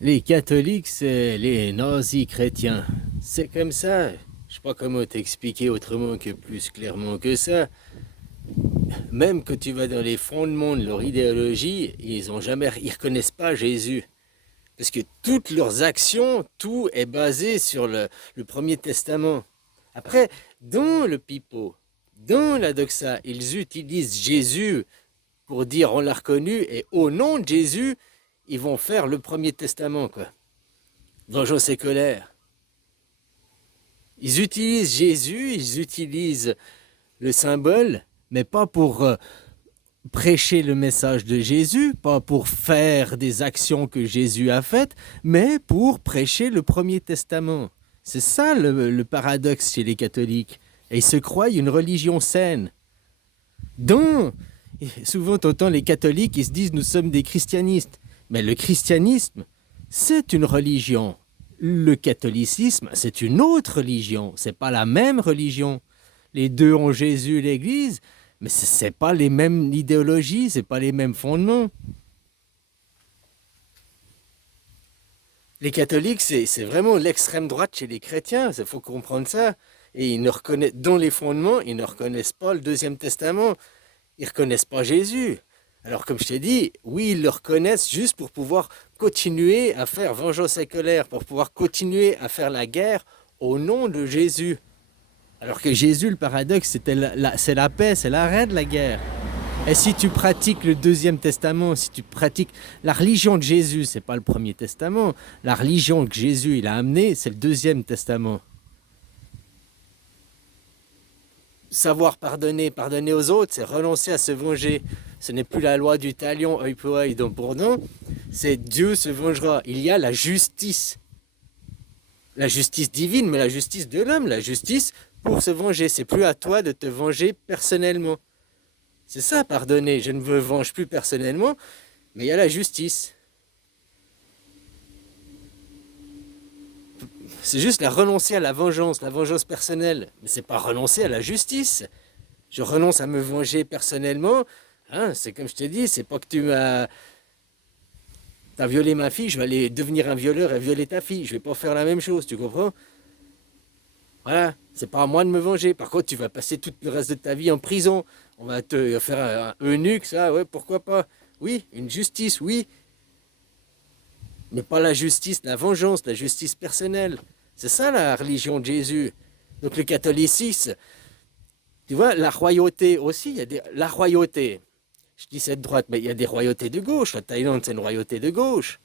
Les catholiques, c'est les nazis chrétiens. C'est comme ça. Je sais pas comment t'expliquer autrement que plus clairement que ça. Même quand tu vas dans les fondements de leur idéologie, ils reconnaissent pas Jésus. Parce que toutes leurs actions, tout est basé sur le Premier Testament. Après, dans le pipeau, dans la doxa, ils utilisent Jésus pour dire on l'a reconnu et au nom de Jésus, ils vont faire le Premier Testament, quoi. Vengeance et colère. Ils utilisent Jésus, ils utilisent le symbole, mais pas pour prêcher le message de Jésus, pas pour faire des actions que Jésus a faites, mais pour prêcher le Premier Testament. C'est ça le paradoxe chez les catholiques. Et ils se croient une religion saine. Donc, souvent, t'entends les catholiques, ils se disent nous sommes des christianistes. Mais le christianisme, c'est une religion. Le catholicisme, c'est une autre religion. C'est pas la même religion. Les deux ont Jésus et l'Église, mais c'est pas les mêmes idéologies, c'est pas les mêmes fondements. Les catholiques, c'est vraiment l'extrême droite chez les chrétiens. Il faut comprendre ça. Et ils ne reconnaissent, dans les fondements, ils ne reconnaissent pas le Deuxième Testament. Ils ne reconnaissent pas Jésus. Alors, comme je t'ai dit, oui, ils le reconnaissent juste pour pouvoir continuer à faire vengeance et colère, pour pouvoir continuer à faire la guerre au nom de Jésus. Alors que Jésus, le paradoxe, c'est la paix, c'est l'arrêt de la guerre. Et si tu pratiques le Deuxième Testament, si tu pratiques la religion de Jésus, c'est pas le Premier Testament. La religion que Jésus il a amenée, c'est le Deuxième Testament. Savoir pardonner, pardonner aux autres, c'est renoncer à se venger. Ce n'est plus la loi du talion, œil pour œil, dent pour dent. C'est Dieu se vengera. Il y a la justice. La justice divine, mais la justice de l'homme, la justice pour se venger. C'est plus à toi de te venger personnellement. C'est ça, pardonner. Je ne me venge plus personnellement, mais il y a la justice. C'est juste la renoncer à la vengeance personnelle. Mais c'est pas renoncer à la justice. Je renonce à me venger personnellement. Hein, c'est comme je te dis, c'est pas que t'as violé ma fille, je vais aller devenir un violeur et violer ta fille. Je vais pas faire la même chose, tu comprends? Voilà, c'est pas à moi de me venger. Par contre, tu vas passer tout le reste de ta vie en prison. On va te faire un eunuque, ça, ouais, pourquoi pas? Oui, une justice, oui, mais pas la justice, la vengeance, la justice personnelle. C'est ça la religion de Jésus. Donc le catholicisme, tu vois, la royauté aussi, la royauté. Je dis c'est de droite, mais il y a des royautés de gauche. La Thaïlande, c'est une royauté de gauche.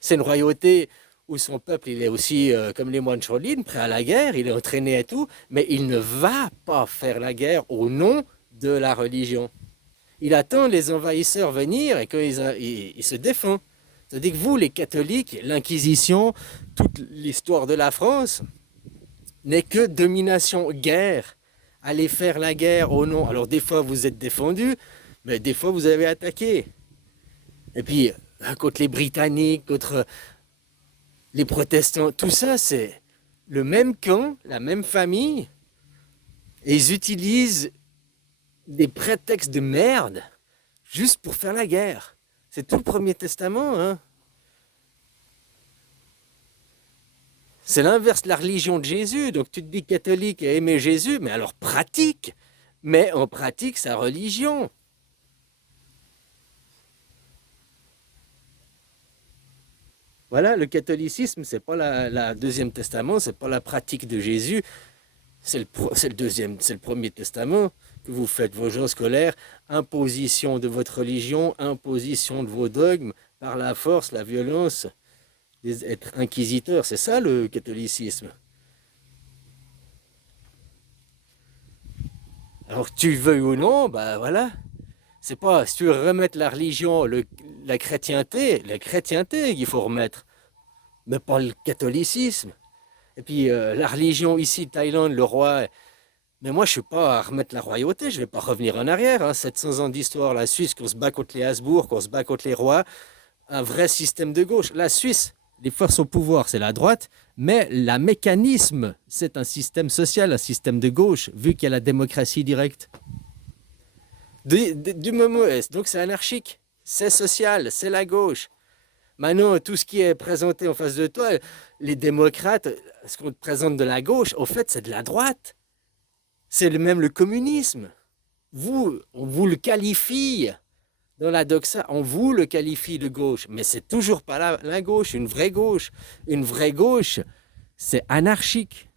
C'est une royauté où son peuple, il est aussi, comme les moines Shaolin, prêt à la guerre, il est entraîné et tout, mais il ne va pas faire la guerre au nom de la religion. Il attend les envahisseurs venir et qu'il se défend. C'est-à-dire que vous, les catholiques, l'Inquisition, toute l'histoire de la France n'est que domination, guerre. Allez faire la guerre au nom. Alors des fois vous êtes défendus, mais des fois vous avez attaqué. Et puis contre les Britanniques, contre les protestants, tout ça c'est le même camp, la même famille, et ils utilisent des prétextes de merde juste pour faire la guerre. C'est tout le Premier Testament, hein. C'est l'inverse de la religion de Jésus. Donc tu te dis catholique et aimer Jésus, mais alors pratique. Mais on pratique sa religion. Voilà, le catholicisme, c'est pas la deuxième testament, c'est pas la pratique de Jésus, c'est le deuxième, c'est le premier testament que vous faites vos jours scolaires, imposition de votre religion, imposition de vos dogmes par la force, la violence, être inquisiteur, c'est ça le catholicisme. Alors tu veux ou non, bah voilà. C'est pas si tu veux remettre la religion, la chrétienté qu'il faut remettre, mais pas le catholicisme. Et puis la religion ici, Thaïlande, le roi. Mais moi, je suis pas à remettre la royauté, je vais pas revenir en arrière. Hein. 700 ans d'histoire, la Suisse, qu'on se bat contre les Habsbourg, qu'on se bat contre les rois, un vrai système de gauche. La Suisse, les forces au pouvoir, c'est la droite, mais le mécanisme, c'est un système social, un système de gauche, vu qu'il y a la démocratie directe. Du moment, donc c'est anarchique, c'est social, c'est la gauche. Maintenant, tout ce qui est présenté en face de toi, les démocrates, ce qu'on te présente de la gauche, au fait, c'est de la droite. C'est même le communisme. Vous, on vous le qualifie dans la doxa, on vous le qualifie de gauche, mais c'est toujours pas la gauche, une vraie gauche. Une vraie gauche, c'est anarchique.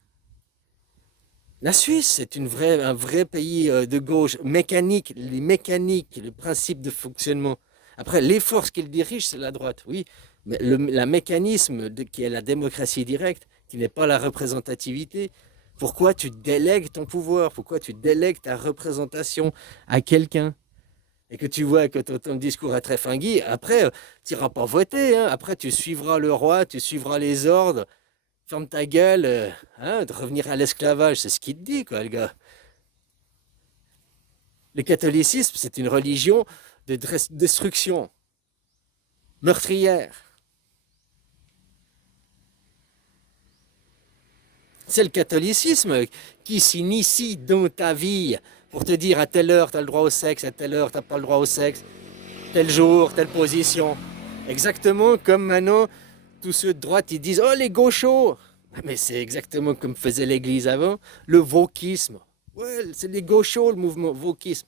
La Suisse, c'est un vrai pays de gauche, mécanique, les mécaniques, le principe de fonctionnement. Après, les forces qu'il dirige, c'est la droite, oui, mais la mécanisme qui est la démocratie directe, qui n'est pas la représentativité, pourquoi tu délègues ton pouvoir, pourquoi tu délègues ta représentation à quelqu'un et que tu vois que ton discours est très fingui, après, tu n'iras pas voter, hein. Après, tu suivras le roi, tu suivras les ordres, ferme ta gueule, hein, de revenir à l'esclavage, c'est ce qu'il te dit, quoi, le gars. Le catholicisme, c'est une religion de destruction meurtrière. C'est le catholicisme qui s'initie dans ta vie pour te dire à telle heure tu as le droit au sexe, à telle heure tu n'as pas le droit au sexe, tel jour, telle position. Exactement comme maintenant, tous ceux de droite, ils disent « Oh, les gauchos !» Mais c'est exactement comme faisait l'Église avant, le wokisme. Ouais, c'est les gauchos, le mouvement wokisme.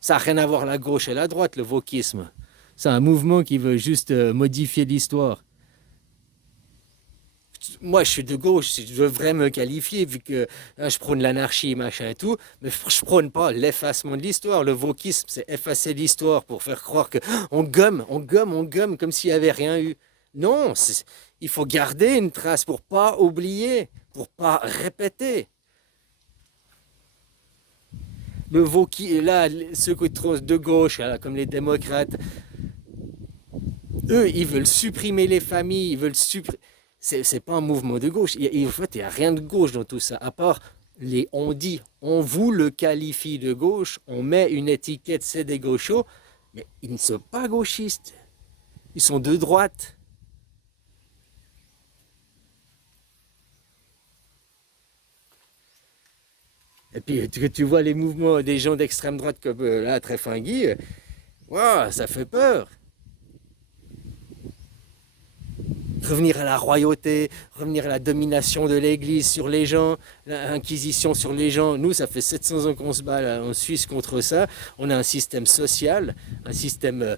Ça n'a rien à voir la gauche et la droite, le wokisme. C'est un mouvement qui veut juste modifier l'histoire. Moi, je suis de gauche, si je devrais me qualifier, vu que hein, je prône l'anarchie, machin et tout, mais je prône pas l'effacement de l'histoire. Le wokisme, c'est effacer l'histoire pour faire croire que on gomme, on gomme, on gomme, comme s'il n'y avait rien eu. Non, il faut garder une trace pour pas oublier, pour pas répéter. Le wokisme, là, ceux qui sont de gauche, là, comme les démocrates, eux, ils veulent supprimer les familles, ils veulent supprimer. C'est pas un mouvement de gauche. En fait, il n'y a rien de gauche dans tout ça, à part on dit, on vous le qualifie de gauche, on met une étiquette, c'est des gauchos, mais ils ne sont pas gauchistes. Ils sont de droite. Et puis, que tu vois les mouvements des gens d'extrême droite comme là, très fingui, wow, ça fait peur. Revenir à la royauté, revenir à la domination de l'Église sur les gens, l'inquisition sur les gens. Nous, ça fait 700 ans qu'on se bat là, en Suisse contre ça. On a un système social, un système,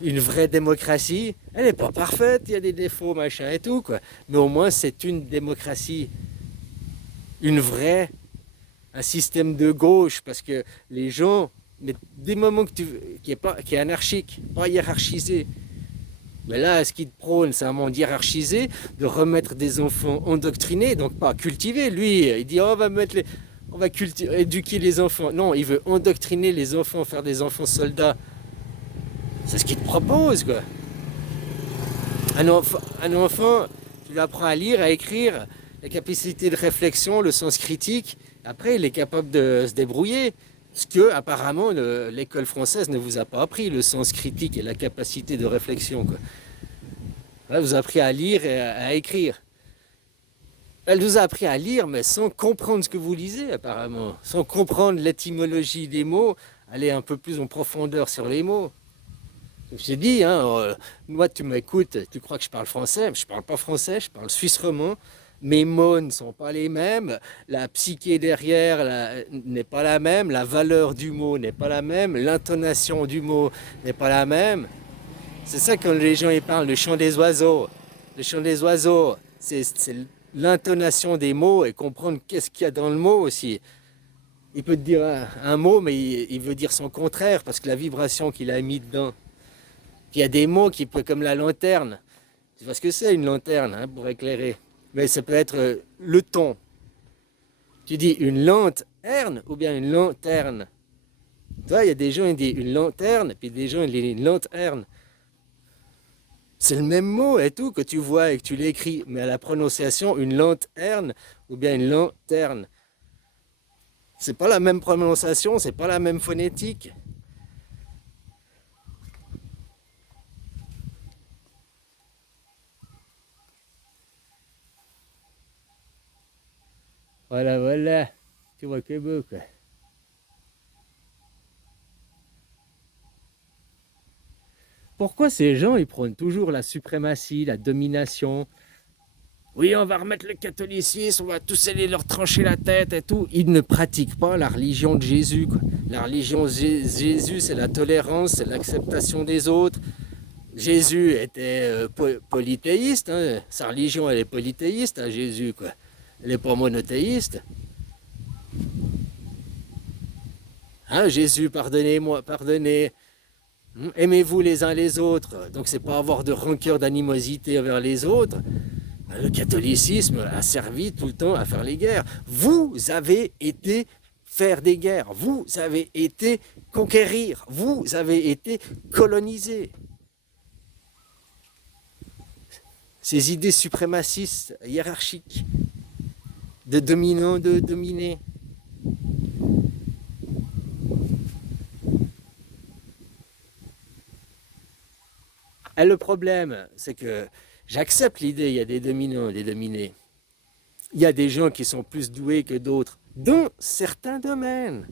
une vraie démocratie. Elle n'est pas parfaite, il y a des défauts, machin et tout, quoi. Mais au moins, c'est une démocratie, une vraie, un système de gauche, parce que les gens, mais des moments qui est anarchique, pas hiérarchisé. Mais là, ce qu'il prône, c'est un monde hiérarchisé, de remettre des enfants endoctrinés, donc pas cultivés. Lui, il dit, oh, on va éduquer les enfants. Non, il veut endoctriner les enfants, faire des enfants soldats. C'est ce qu'il te propose, quoi. Un enfant, tu lui apprends à lire, à écrire, la capacité de réflexion, le sens critique. Après, il est capable de se débrouiller. Ce que, apparemment, l'école française ne vous a pas appris, le sens critique et la capacité de réflexion, quoi. Elle vous a appris à lire et à écrire. Elle vous a appris à lire, mais sans comprendre ce que vous lisez, apparemment. Sans comprendre l'étymologie des mots, aller un peu plus en profondeur sur les mots. Je t'ai dit, hein, moi, tu m'écoutes, tu crois que je parle français, mais je parle pas français, je parle suisse romand. Mes mots ne sont pas les mêmes, la psyché derrière n'est pas la même, la valeur du mot n'est pas la même, l'intonation du mot n'est pas la même. C'est ça quand les gens ils parlent, le chant des oiseaux. Le chant des oiseaux, c'est l'intonation des mots et comprendre qu'est-ce qu'il y a dans le mot aussi. Il peut te dire un mot, mais il veut dire son contraire parce que la vibration qu'il a mis dedans. Puis il y a des mots qui peuvent, comme la lanterne. Tu vois ce que c'est une lanterne hein, pour éclairer. Mais ça peut être le ton. Tu dis une lanterne ou bien une lanterne. Tu vois, il y a des gens qui disent une lanterne, puis des gens qui disent une lanterne. C'est le même mot et tout que tu vois et que tu l'écris, mais à la prononciation, une lanterne ou bien une lanterne. C'est pas la même prononciation, c'est pas la même phonétique. Voilà, voilà. Tu vois que beau, quoi. Pourquoi ces gens, ils prônent toujours la suprématie, la domination? Oui, on va remettre le catholicisme, on va tous aller leur trancher la tête et tout. Ils ne pratiquent pas la religion de Jésus, quoi. La religion de Jésus, c'est la tolérance, c'est l'acceptation des autres. Jésus était polythéiste, hein. Sa religion, elle est polythéiste, hein, Jésus, quoi. Elle n'est pas monothéiste. Hein, Jésus, pardonnez-moi, pardonnez. Aimez-vous les uns les autres. Donc, c'est pas avoir de rancœur, d'animosité envers les autres. Le catholicisme a servi tout le temps à faire les guerres. Vous avez été faire des guerres. Vous avez été conquérir. Vous avez été coloniser. Ces idées suprémacistes, hiérarchiques, de dominant, de dominé. Et le problème, c'est que j'accepte l'idée, il y a des dominants, des dominés. Il y a des gens qui sont plus doués que d'autres, dans certains domaines.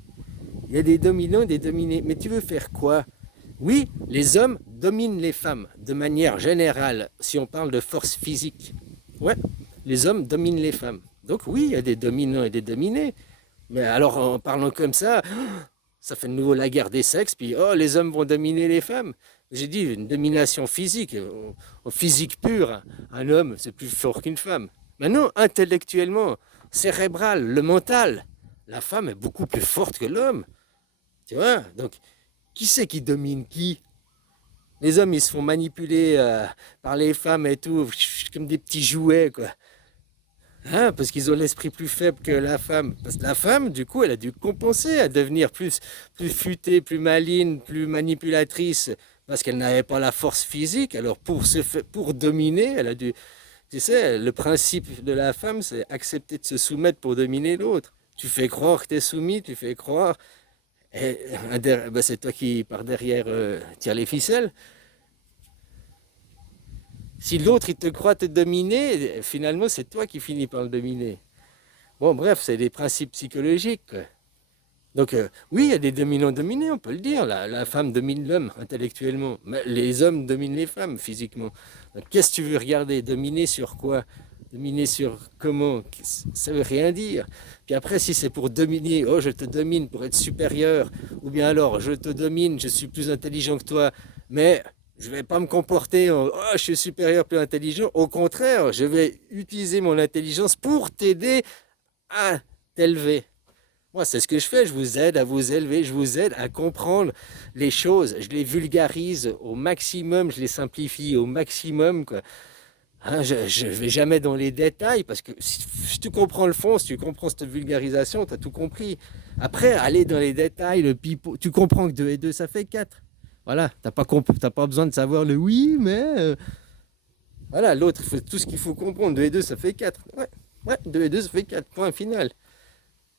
Il y a des dominants, des dominés. Mais tu veux faire quoi? Oui, les hommes dominent les femmes, de manière générale, si on parle de force physique. Ouais, les hommes dominent les femmes. Donc oui, il y a des dominants et des dominés. Mais alors, en parlant comme ça fait de nouveau la guerre des sexes, puis oh, les hommes vont dominer les femmes. J'ai dit une domination physique, en physique pure. Un homme, c'est plus fort qu'une femme. Maintenant, intellectuellement, cérébral, le mental, la femme est beaucoup plus forte que l'homme. Tu vois? Donc, qui c'est qui domine qui? Les hommes, ils se font manipuler par les femmes et tout, comme des petits jouets, quoi. Hein, parce qu'ils ont l'esprit plus faible que la femme. Parce que la femme, du coup, elle a dû compenser à devenir plus futée, plus maligne, plus manipulatrice, parce qu'elle n'avait pas la force physique. Alors, pour dominer, elle a dû... Tu sais, le principe de la femme, c'est accepter de se soumettre pour dominer l'autre. Tu fais croire que tu es soumis, tu fais croire... Et, ben, c'est toi qui, par derrière, tire les ficelles. Si l'autre, il te croit te dominer, finalement, c'est toi qui finis par le dominer. Bon, bref, c'est des principes psychologiques, quoi. Donc, oui, il y a des dominants-dominés, on peut le dire. La femme domine l'homme intellectuellement, mais les hommes dominent les femmes physiquement. Donc, qu'est-ce que tu veux regarder? Dominer sur quoi? Dominer sur comment? Ça veut rien dire. Puis après, si c'est pour dominer, oh, je te domine pour être supérieur, ou bien alors, je te domine, je suis plus intelligent que toi, mais je ne vais pas me comporter en, oh, je suis supérieur, plus intelligent. Au contraire, je vais utiliser mon intelligence pour t'aider à t'élever. Moi, c'est ce que je fais, je vous aide à vous élever, je vous aide à comprendre les choses, je les vulgarise au maximum, je les simplifie au maximum, quoi. Hein, je ne vais jamais dans les détails, parce que si tu comprends le fond, si tu comprends cette vulgarisation, tu as tout compris. Après, aller dans les détails, le pipeau, tu comprends que 2 et 2, ça fait 4. Voilà, t'as pas besoin de savoir le oui, mais... voilà, l'autre, il faut tout ce qu'il faut comprendre. 2 et 2, ça fait 4. Ouais, ouais, 2 et 2, ça fait 4, point final.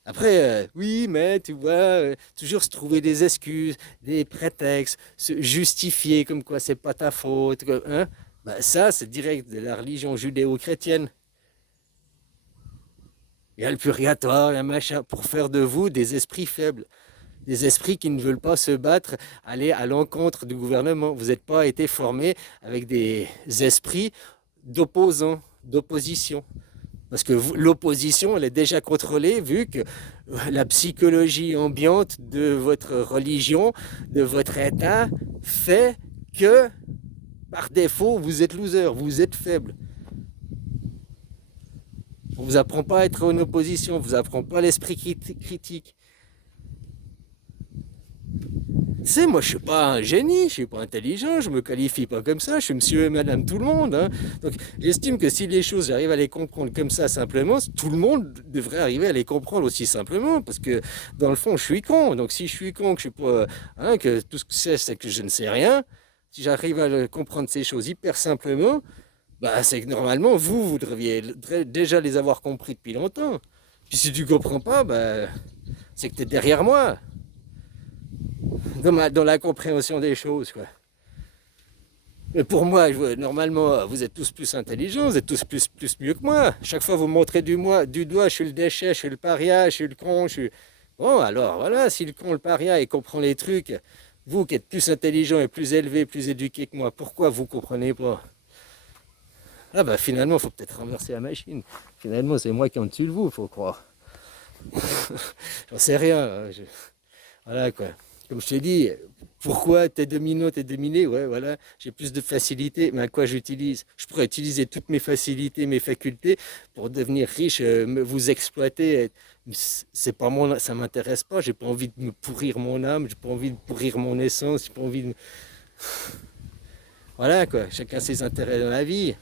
Après, oui, mais tu vois, toujours se trouver des excuses, des prétextes, se justifier comme quoi c'est pas ta faute, hein? Ben, ça, c'est direct de la religion judéo-chrétienne. Il y a le purgatoire, il y a machin, pour faire de vous des esprits faibles, des esprits qui ne veulent pas se battre, aller à l'encontre du gouvernement. Vous n'êtes pas été formés avec des esprits d'opposants, d'opposition. Parce que l'opposition, elle est déjà contrôlée vu que la psychologie ambiante de votre religion, de votre état, fait que, par défaut, vous êtes loser, vous êtes faible. On ne vous apprend pas à être en opposition, on ne vous apprend pas l'esprit critique. Tu sais, moi, je suis pas un génie, je suis pas intelligent, je me qualifie pas comme ça, je suis monsieur et madame tout le monde, hein. Donc, j'estime que si les choses, j'arrive à les comprendre comme ça simplement, tout le monde devrait arriver à les comprendre aussi simplement, parce que dans le fond, je suis con. Donc, si je suis con, que je suis pas, hein, que tout ce que c'est que je ne sais rien, si j'arrive à comprendre ces choses hyper simplement, bah, c'est que normalement, vous devriez déjà les avoir compris depuis longtemps. Puis si tu comprends pas, bah, c'est que tu es derrière moi dans la compréhension des choses, quoi. Mais pour moi, normalement, vous êtes tous plus intelligents, vous êtes tous plus mieux que moi. Chaque fois, vous me montrez du doigt, je suis le déchet, je suis le paria, je suis le con, je suis... Bon, alors, voilà, si le con, le paria, il comprend les trucs, Vous qui êtes plus intelligent et plus élevé, plus éduqué que moi, pourquoi vous comprenez pas? Ah bah finalement, il faut peut-être renverser la machine. Finalement, c'est moi qui est en dessus de vous, faut croire. J'en sais rien, hein. Voilà quoi. Comme je t'ai dit, pourquoi t'es dominant, t'es dominé? Ouais, voilà, j'ai plus de facilité, mais à quoi j'utilise? Je pourrais utiliser toutes mes facilités, mes facultés pour devenir riche, vous exploiter. C'est pas mon, ça m'intéresse pas. J'ai pas envie de me pourrir mon âme, j'ai pas envie de pourrir mon essence, j'ai pas envie de. Voilà quoi. Chacun ses intérêts dans la vie.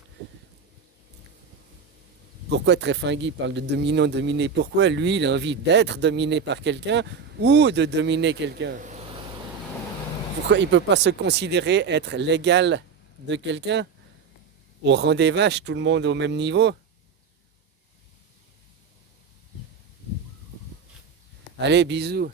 Pourquoi Tréfingui parle de dominant, dominé? Pourquoi lui, il a envie d'être dominé par quelqu'un ou de dominer quelqu'un? Pourquoi il ne peut pas se considérer être l'égal de quelqu'un? Au rang des vaches, tout le monde au même niveau? Allez, bisous.